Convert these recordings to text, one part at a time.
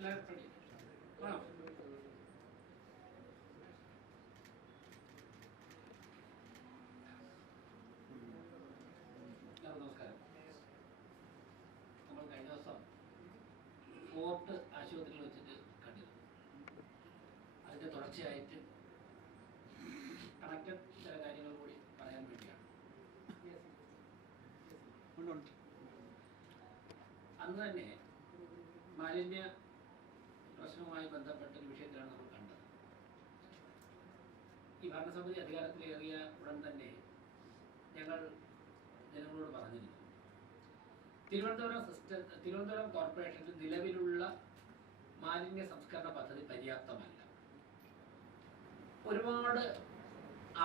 നമസ്കാരം. നമ്മൾ കഴിഞ്ഞ ദിവസം ഫോർട്ട് ആശുപത്രിയിൽ വെച്ചിട്ട് കണ്ടിരുന്നു. അതിന്റെ തുടർച്ചയായിട്ട് കണക്റ്റഡ് ചില കാര്യങ്ങൾ കൂടി പറയാൻ വേണ്ടിയാണ്. അന്ന് തന്നെ മാലിന്യ പ്രശ്നവുമായി ബന്ധപ്പെട്ട ഒരു വിഷയത്തിലാണ് നമ്മൾ കണ്ടത്. ഈ ഭരണസമിതി അധികാരത്തിലേറിയ ഉടൻ തന്നെ ഞങ്ങൾ ജനങ്ങളോട് പറഞ്ഞിരുന്നു, തിരുവനന്തപുരം കോർപ്പറേഷനിൽ നിലവിലുള്ള മാലിന്യ സംസ്കരണ പദ്ധതി പര്യാപ്തമല്ല. ഒരുപാട്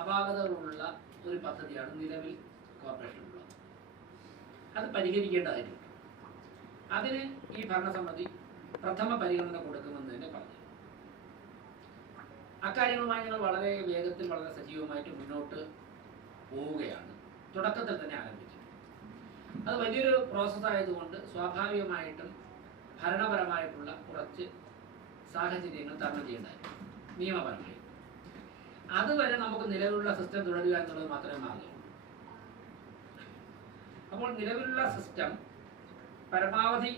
അപാകതകളുള്ള ഒരു പദ്ധതിയാണ് നിലവിൽ കോർപ്പറേഷനിലുള്ളത്. അത് പരിഹരിക്കേണ്ടതായിട്ടുണ്ട്. അതിന് ഈ ഭരണസമിതി പ്രഥമ പരിഗണന കൊടുക്കുമെന്ന് തന്നെ പറഞ്ഞു. അക്കാര്യങ്ങളുമായി ഞങ്ങൾ വളരെ വേഗത്തിൽ വളരെ സജീവമായിട്ട് മുന്നോട്ട് പോവുകയാണ്. തുടക്കത്തിൽ തന്നെ ആരംഭിച്ചു. അത് വലിയൊരു പ്രോസസ് ആയതുകൊണ്ട് സ്വാഭാവികമായിട്ടും ഭരണപരമായിട്ടുള്ള കുറച്ച് സാഹചര്യങ്ങൾ തരണം ചെയ്യേണ്ടതായിരുന്നു, നിയമപരമായി. അതുവരെ നമുക്ക് നിലവിലുള്ള സിസ്റ്റം തുടരുക എന്നുള്ളത് മാത്രമേ മാർഗമുള്ളൂ. അപ്പോൾ നിലവിലുള്ള സിസ്റ്റം പരമാവധി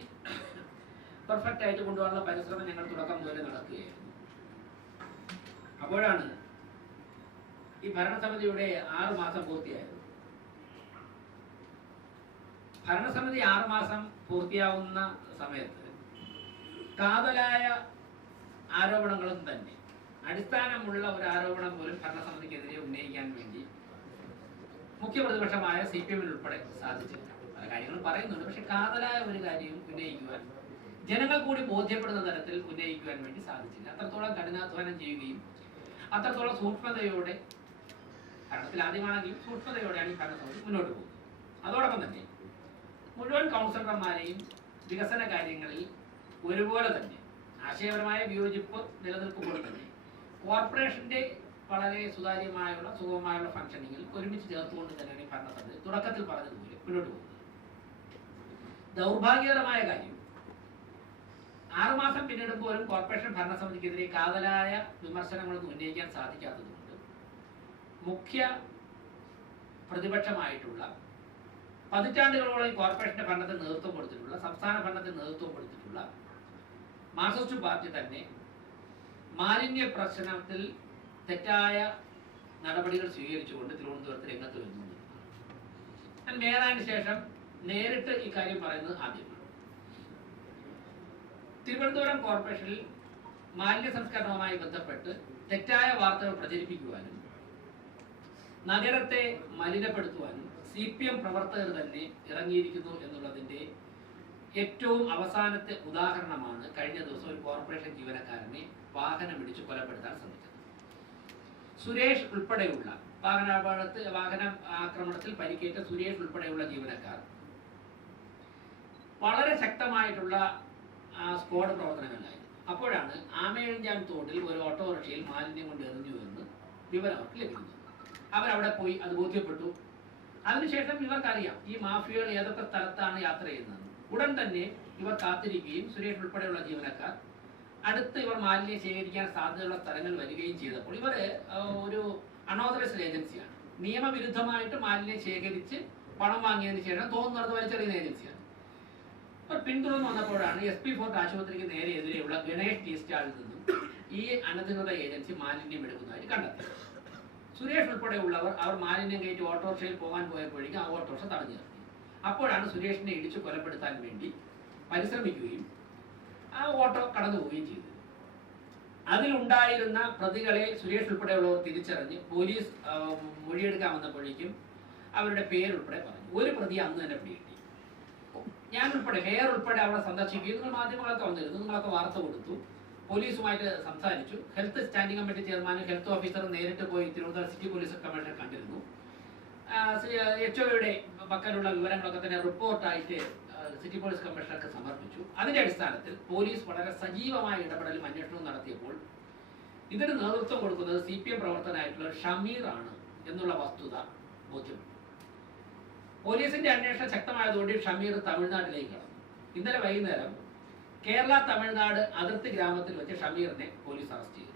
പെർഫെക്റ്റ് ആയിട്ട് കൊണ്ടുപോകാനുള്ള പരിശ്രമം ഞങ്ങൾ തുടക്കം മുതൽ നടക്കുകയായിരുന്നു. അപ്പോഴാണ് ഈ ഭരണസമിതിയുടെ 6 മാസം പൂർത്തിയായത്. ഭരണസമിതി 6 മാസം പൂർത്തിയാവുന്ന സമയത്ത് കാതലായ ആരോപണങ്ങളും തന്നെ അടിസ്ഥാനമുള്ള ഒരു ആരോപണം പോലും ഭരണസമിതിക്കെതിരെ ഉന്നയിക്കാൻ വേണ്ടി മുഖ്യ പ്രതിപക്ഷമായ CPM ഉൾപ്പെടെ സാധിച്ചില്ല. പല കാര്യങ്ങളും പറയുന്നുണ്ട്, പക്ഷെ കാതലായ ഒരു കാര്യവും ഉന്നയിക്കുവാൻ, ജനങ്ങൾ കൂടി ബോധ്യപ്പെടുന്ന തരത്തിൽ ഉന്നയിക്കുവാൻ വേണ്ടി സാധിച്ചില്ല. അത്രത്തോളം കഠിനാധ്വാനം ചെയ്യുകയും അത്രത്തോളം സൂക്ഷ്മതയോടെ, ഭരണത്തിൽ ആദ്യമാണെങ്കിലും സൂക്ഷ്മതയോടെയാണ് ഈ ഭരണസമിതി മുന്നോട്ട് പോകുന്നത്. അതോടൊപ്പം തന്നെ മുഴുവൻ കൗൺസിലർമാരെയും വികസന കാര്യങ്ങളിൽ ഒരുപോലെ തന്നെ ആശയപരമായ വിയോജിപ്പ് നിലനിൽക്കുമ്പോൾ തന്നെ കോർപ്പറേഷന്റെ വളരെ സുതാര്യമായുള്ള സുഗമമായുള്ള ഫംഗ്ഷനിങ്ങിൽ ഒരുമിച്ച് ചേർത്തുകൊണ്ട് തന്നെയാണ് ഈ ഭരണസമിതി തുടക്കത്തിൽ പറഞ്ഞതുപോലെ മുന്നോട്ട് പോകുന്നത്. ദൗർഭാഗ്യകരമായ കാര്യം, 6 മാസം പിന്നിടുമ്പോഴും കോർപ്പറേഷൻ ഭരണസമിതിക്കെതിരെ കാതലായ വിമർശനങ്ങളൊന്നും ഉന്നയിക്കാൻ സാധിക്കാത്തതുകൊണ്ട് മുഖ്യ പ്രതിപക്ഷമായിട്ടുള്ള പതിറ്റാണ്ടുകളോളം കോർപ്പറേഷന്റെ ഭരണത്തിന് നേതൃത്വം കൊടുത്തിട്ടുള്ള, സംസ്ഥാന ഭരണത്തിന് നേതൃത്വം കൊടുത്തിട്ടുള്ള മാർക്സിസ്റ്റ് പാർട്ടി തന്നെ മാലിന്യ പ്രശ്നത്തിൽ തെറ്റായ നടപടികൾ സ്വീകരിച്ചുകൊണ്ട് തിരുവനന്തപുരത്ത് രംഗത്ത് വരുന്നുണ്ട്. ഞാൻ മേയറായതിനു ശേഷം നേരിട്ട് ഈ കാര്യം പറയുന്നത് ആദ്യമാണ്. തിരുവനന്തപുരം കോർപ്പറേഷനിൽ മാലിന്യ സംസ്കരണവുമായി ബന്ധപ്പെട്ട് തെറ്റായ വാർത്തകൾ പ്രചരിപ്പിക്കുവാനും നഗരത്തെ മലിനപ്പെടുത്തുവാനും CPM പ്രവർത്തകർ തന്നെ ഇറങ്ങിയിരിക്കുന്നു എന്നുള്ളതിന്റെ ഏറ്റവും അവസാനത്തെ ഉദാഹരണമാണ് കഴിഞ്ഞ ദിവസം ഒരു കോർപ്പറേഷൻ ജീവനക്കാരനെ വാഹനമിടിച്ച് കൊലപ്പെടുത്താൻ ശ്രമിച്ചത്. സുരേഷ് ഉൾപ്പെടെയുള്ള വാഹന ആക്രമണത്തിൽ പരിക്കേറ്റ സുരേഷ് ഉൾപ്പെടെയുള്ള ജീവനക്കാർ വളരെ ശക്തമായിട്ടുള്ള സ്ക്വാഡ് പ്രവർത്തനങ്ങളിലായിരുന്നു. അപ്പോഴാണ് ആമേഴഞ്ചാൻ തോട്ടിൽ ഒരു ഓട്ടോറിക്ഷയിൽ മാലിന്യം കൊണ്ട് എറിഞ്ഞു എന്ന് വിവരം അവർക്ക് ലഭിക്കുന്നത്. അവരവിടെ പോയി അത് ബോധ്യപ്പെട്ടു. അതിനുശേഷം ഇവർക്കറിയാം ഈ മാഫിയകൾ ഏതൊക്കെ സ്ഥലത്താണ് യാത്ര ചെയ്യുന്നത്. ഉടൻ തന്നെ ഇവർ കാത്തിരിക്കുകയും സുരേഷ് ഉൾപ്പെടെയുള്ള ജീവനക്കാർ അടുത്ത് ഇവർ മാലിന്യം ശേഖരിക്കാൻ സാധ്യതയുള്ള സ്ഥലങ്ങൾ വരികയും ചെയ്തപ്പോൾ ഇവർ ഒരു അൺഓതറൈസ്ഡ് ഏജൻസിയാണ്. നിയമവിരുദ്ധമായിട്ട് മാലിന്യം ശേഖരിച്ച് പണം വാങ്ങിയതിന് ശേഷം തോന്നുന്നത് വലിച്ചെറിയുന്ന ഏജൻസിയാണ്. ഇവർ പിന്തുടർന്ന് വന്നപ്പോഴാണ് SP ഫോർട്ട് ആശുപത്രിക്ക് നേരെ എതിരെയുള്ള ഗണേഷ് ടീ സ്റ്റാളിൽ നിന്നും ഈ അനധികൃത ഏജൻസി മാലിന്യം എടുക്കുന്നതായിട്ട് കണ്ടെത്തി. സുരേഷ് ഉൾപ്പെടെയുള്ളവർ അവർ മാലിന്യം കയറ്റി ഓട്ടോറിക്ഷയിൽ പോകാൻ പോയപ്പോഴേക്കും ആ ഓട്ടോറിക്ഷ തടഞ്ഞു നിർത്തി. അപ്പോഴാണ് സുരേഷിനെ ഇടിച്ചു കൊലപ്പെടുത്താൻ വേണ്ടി പരിശ്രമിക്കുകയും ആ ഓട്ടോ കടന്നു പോവുകയും ചെയ്തത്. അതിലുണ്ടായിരുന്ന പ്രതികളെ സുരേഷ് ഉൾപ്പെടെയുള്ളവർ തിരിച്ചറിഞ്ഞ് പോലീസ് മൊഴിയെടുക്കാൻ വന്നപ്പോഴേക്കും അവരുടെ പേരുൾപ്പെടെ പറഞ്ഞു. ഒരു പ്രതി അന്ന് തന്നെ പിടികിട്ടി. ഞാൻ ഉൾപ്പെടെ, മേയർ ഉൾപ്പെടെ അവിടെ സന്ദർശിക്കുകയും നിങ്ങൾ മാധ്യമങ്ങളൊക്കെ വന്നിരുന്നു, നിങ്ങളൊക്കെ വാർത്ത കൊടുത്തു, പോലീസുമായിട്ട് സംസാരിച്ചു. ഹെൽത്ത് സ്റ്റാൻഡിംഗ് കമ്മിറ്റി ചെയർമാനും ഹെൽത്ത് ഓഫീസറും നേരിട്ട് പോയി തിരുവനന്തപുരം സിറ്റി പോലീസ് കമ്മീഷണർ കണ്ടിരുന്നു. HOയുടെ പക്കലുള്ള വിവരങ്ങളൊക്കെ തന്നെ റിപ്പോർട്ടായിട്ട് സിറ്റി പോലീസ് കമ്മീഷണർക്ക് സമർപ്പിച്ചു. അതിന്റെ അടിസ്ഥാനത്തിൽ പോലീസ് വളരെ സജീവമായ ഇടപെടലും അന്വേഷണവും നടത്തിയപ്പോൾ ഇതിന് നേതൃത്വം കൊടുക്കുന്നത് CPM പ്രവർത്തകനായിട്ടുള്ള ഷമീർ ആണ് എന്നുള്ള വസ്തുത ബോധ്യപ്പെട്ടു. പോലീസിന്റെ അന്വേഷണം ശക്തമായതോടെ ഷമീർ തമിഴ്നാട്ടിലേക്ക് കടന്നു. ഇന്നലെ വൈകുന്നേരം കേരള തമിഴ്നാട് അതിർത്തി ഗ്രാമത്തിൽ വെച്ച് ഷമീറിനെ പോലീസ് അറസ്റ്റ് ചെയ്തു.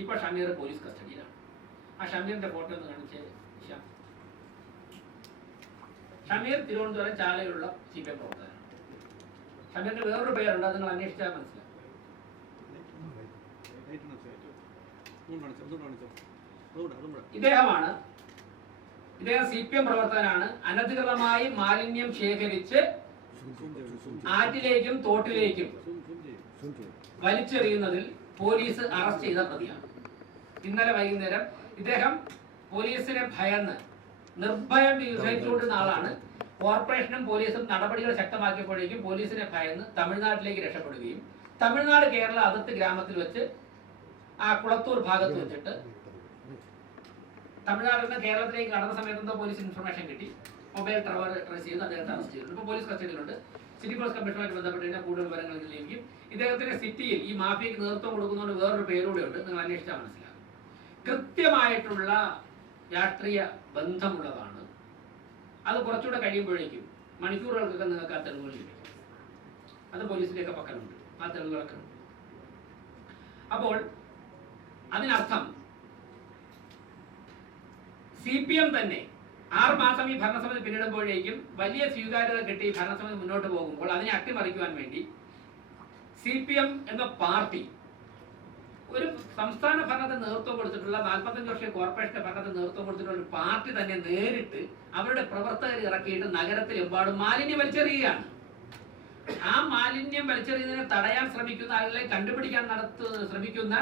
ഇപ്പോൾ ഷമീർ പോലീസ് കസ്റ്റഡിയിലാണ്. ആ ഷമീറിന്റെ ഫോട്ടോ ഒന്ന് കാണിച്ച്. ഷമീർ തിരുവനന്തപുരം ചാലയിലുള്ള CPM പ്രവർത്തകനാണ്. ഷമീറിന്റെ വേറൊരു പേരുണ്ട്, അത് നിങ്ങൾ അന്വേഷിച്ചാൽ മനസ്സിലാവും. ഇദ്ദേഹം CPM പ്രവർത്തകനാണ്. അനധികൃതമായി മാലിന്യം ശേഖരിച്ച് ആറ്റിലേക്കും തോട്ടിലേക്കും വലിച്ചെറിയുന്നതിൽ പോലീസ് അറസ്റ്റ് ചെയ്ത പ്രതിയാണ്. ഇന്നലെ വൈകുന്നേരം ഇദ്ദേഹം പോലീസിനെ ഭയന്ന് നിർഭയം വിവരിച്ചുകൊണ്ടിരുന്ന ആളാണ്. കോർപ്പറേഷനും പോലീസും നടപടികൾ ശക്തമാക്കിയപ്പോഴേക്കും പോലീസിനെ ഭയന്ന് തമിഴ്നാട്ടിലേക്ക് രക്ഷപ്പെടുകയും തമിഴ്നാട് കേരള അതിർത്തി ഗ്രാമത്തിൽ വെച്ച് ആ കുളത്തൂർ ഭാഗത്ത് വെച്ചിട്ട് തമിഴ്നാട്ടിൽ നിന്ന് കേരളത്തിലേക്ക് കടന്ന സമയത്ത് പോലീസ് ഇൻഫർമേഷൻ കിട്ടി. മൊബൈൽ ടവർ ട്രേസ് ചെയ്ത് അദ്ദേഹത്തെ അറസ്റ്റ് ചെയ്തിട്ടുണ്ട്. ഇപ്പോൾ പോലീസ് കസ്റ്റഡിയിലുണ്ട്. സിറ്റി പോലീസ് കമ്മീഷനുമായിട്ട് ബന്ധപ്പെട്ട് കൂടുതൽ വിവരങ്ങൾ ലഭിക്കും. ഇദ്ദേഹത്തിന്റെ സിറ്റിയിൽ ഈ മാഫിയക്ക് നേതൃത്വം കൊടുക്കുന്നതുകൊണ്ട് വേറൊരു പേരൂടെ ഉണ്ട്, നിങ്ങൾ അന്വേഷിച്ചാൽ മനസ്സിലാകും. കൃത്യമായിട്ടുള്ള രാഷ്ട്രീയ ബന്ധമുള്ളതാണ്. അത് കുറച്ചുകൂടെ കഴിയുമ്പോഴേക്കും മണിക്കൂറുകൾക്കൊക്കെ നിങ്ങൾക്ക് ആ തെളിവുകൾ ലഭിക്കും. അത് പോലീസിന്റെയൊക്കെ പക്കലുണ്ട്, ആ തെളിവുകളൊക്കെ ഉണ്ട്. അപ്പോൾ അതിനർത്ഥം CPM തന്നെ 6 മാസം ഈ ഭരണസമിതി പിന്നിടുമ്പോഴേക്കും വലിയ സ്വീകാര്യത കിട്ടി ഭരണസമിതി മുന്നോട്ട് പോകുമ്പോൾ അതിനെ അട്ടിമറിക്കുവാൻ വേണ്ടി CPM എന്ന പാർട്ടി ഒരു സംസ്ഥാന ഭരണത്തിന് നേതൃത്വം കൊടുത്തിട്ടുള്ള 45 വർഷം കോർപ്പറേഷന്റെ ഭരണത്തിന് നേതൃത്വം കൊടുത്തിട്ടുള്ള ഒരു പാർട്ടി തന്നെ നേരിട്ട് അവരുടെ പ്രവർത്തകർ ഇറക്കിയിട്ട് നഗരത്തിലെമ്പാടും മാലിന്യം വലിച്ചെറിയുകയാണ്. ആ മാലിന്യം വലിച്ചെറിയുന്നതിനെ തടയാൻ ശ്രമിക്കുന്ന ആളുകളെ കണ്ടുപിടിക്കാൻ ശ്രമിക്കുന്ന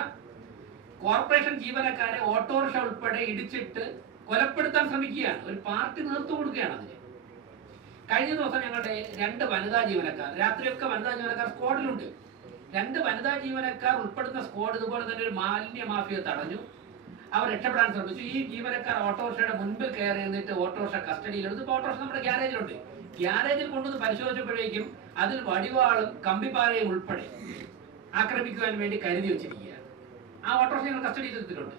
കോർപ്പറേഷൻ ജീവനക്കാരെ ഓട്ടോറിക്ഷ ഉൾപ്പെടെ ഇടിച്ചിട്ട് കൊലപ്പെടുത്താൻ ശ്രമിക്കുകയാണ്. ഒരു പാർട്ടി നേതൃത്വം കൊടുക്കുകയാണ് അതിന്. കഴിഞ്ഞ ദിവസം ഞങ്ങളുടെ 2 വനിതാ ജീവനക്കാർ, രാത്രിയൊക്കെ വനിതാ ജീവനക്കാർ സ്ക്വാഡിലുണ്ട്. 2 വനിതാ ജീവനക്കാർ ഉൾപ്പെടുന്ന സ്ക്വാഡ് ഇതുപോലെ തന്നെ ഒരു മാലിന്യ മാഫിയ തടഞ്ഞു. അവർ രക്ഷപ്പെടാൻ ശ്രമിച്ചു. ഈ ജീവനക്കാർ ഓട്ടോറിക്ഷയുടെ മുൻപിൽ കയറി നിന്നിട്ട് ഓട്ടോറിക്ഷ കസ്റ്റഡിയിലെടുത്ത്. ഇപ്പോൾ ഓട്ടോറിക്ഷ നമ്മുടെ ഗ്യാരേജിലുണ്ട്. ഗ്യാരേജിൽ കൊണ്ടുവന്ന് പരിശോധിച്ചപ്പോഴേക്കും അതിൽ വടിവാളും കമ്പിപ്പാറയും ഉൾപ്പെടെ ആക്രമിക്കുവാൻ വേണ്ടി കരുതി വെച്ചിരിക്കുകയാണ്. ആ ഓട്ടോറിക്ഷ ഞങ്ങൾ കസ്റ്റഡിയിൽ എടുത്തിട്ടുണ്ട്.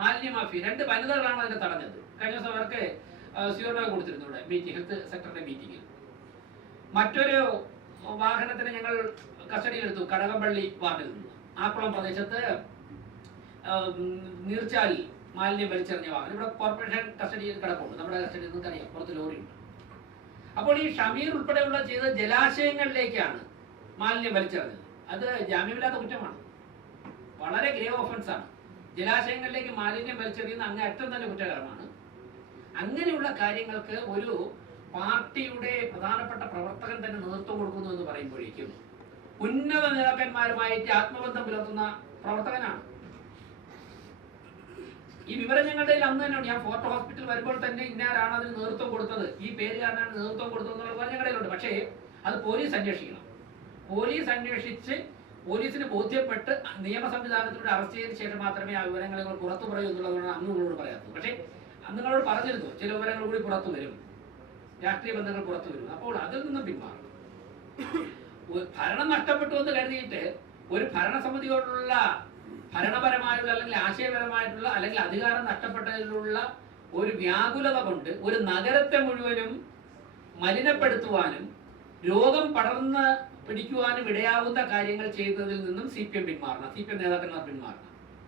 മാലിന്യ മാഫിയ 2 വനിതകളാണ് അതിനെ തടഞ്ഞത്. കഴിഞ്ഞ ദിവസം അവർക്ക് സിയോർണോ കൊടുത്തിരുന്നു ഇവിടെ മീറ്റിംഗ്, ഹെൽത്ത് സെക്ടറിന്റെ മീറ്റിംഗിൽ. മറ്റൊരു വാഹനത്തിന് ഞങ്ങൾ കസ്റ്റഡിയിലെടുത്തു കടകംപള്ളി വാർഡിൽ നിന്ന്. ആക്കുളം പ്രദേശത്ത് നീർച്ചാലിൽ മാലിന്യം വലിച്ചെറിഞ്ഞ വാഹനം ഇവിടെ കോർപ്പറേഷൻ കസ്റ്റഡിയിൽ കിടപ്പുണ്ട്. നമ്മുടെ കസ്റ്റഡിയിൽ നിങ്ങൾക്കറിയാം, പുറത്ത് ലോറിയുണ്ട്. അപ്പോൾ ഈ ഷമീർ ഉൾപ്പെടെയുള്ള ചെയ്ത ജലാശയങ്ങളിലേക്കാണ് മാലിന്യം വലിച്ചെറിഞ്ഞത്. അത് ജാമ്യമില്ലാത്ത കുറ്റമാണ്, വളരെ ഗ്രേവ് ഓഫൻസ് ആണ്. ജലാശയങ്ങളിലേക്ക് മാലിന്യം വലിച്ചെറിയുന്ന അങ്ങേയറ്റം തന്നെ കുറ്റകരമാണ്. അങ്ങനെയുള്ള കാര്യങ്ങൾക്ക് ഒരു പാർട്ടിയുടെ പ്രധാനപ്പെട്ട പ്രവർത്തകൻ തന്നെ നേതൃത്വം കൊടുക്കുന്നു എന്ന് പറയുമ്പോഴേക്കും ഉന്നത നേതാക്കന്മാരുമായിട്ട് ആത്മബന്ധം പുലർത്തുന്ന പ്രവർത്തകനാണ്. ഈ വിവരം ഞങ്ങളുടെ അന്ന് തന്നെയാണ്. ഞാൻ ഫോർട്ട് ഹോസ്പിറ്റൽ വരുമ്പോൾ തന്നെ ഇന്നാരാണ് അതിന് നേതൃത്വം കൊടുത്തത്, ഈ പേരുകാരനാണ് നേതൃത്വം കൊടുത്തത് എന്നുള്ള വിവരം ഞങ്ങളുടെ ഉണ്ട്. പക്ഷേ അത് പോലീസ് അന്വേഷിക്കണം. പോലീസ് അന്വേഷിച്ച് പോലീസിന് ബോധ്യപ്പെട്ട് നിയമ സംവിധാനത്തിലൂടെ അറസ്റ്റ് ചെയ്തതിനു ശേഷം മാത്രമേ ആ വിവരങ്ങൾ നിങ്ങൾ പുറത്തു പറയൂ എന്നുള്ളതാണ് അന്ന് നിങ്ങളോട് പറയാത്തത്. പക്ഷേ അന്ന് നിങ്ങളോട് പറഞ്ഞിരുന്നു ചില വിവരങ്ങൾ കൂടി പുറത്തു വരും, രാഷ്ട്രീയ ബന്ധങ്ങൾ പുറത്തു വരും. അപ്പോൾ അതിൽ നിന്നും പിന്മാറും. ഭരണം നഷ്ടപ്പെട്ടു എന്ന് കരുതിയിട്ട് ഒരു ഭരണസമിതിയോടുള്ള ഭരണപരമായുള്ള അല്ലെങ്കിൽ ആശയപരമായിട്ടുള്ള അല്ലെങ്കിൽ അധികാരം നഷ്ടപ്പെട്ടതിലുള്ള ഒരു വ്യാകുലത കൊണ്ട് ഒരു നഗരത്തെ മുഴുവനും മലിനപ്പെടുത്തുവാനും രോഗം പടർന്ന് പിടിക്കുവാനും ഇടയാവുന്ന കാര്യങ്ങൾ ചെയ്തതിൽ നിന്നും CPM പിന്മാറണം, CPM നേതാക്കന്മാർ പിന്മാറണം.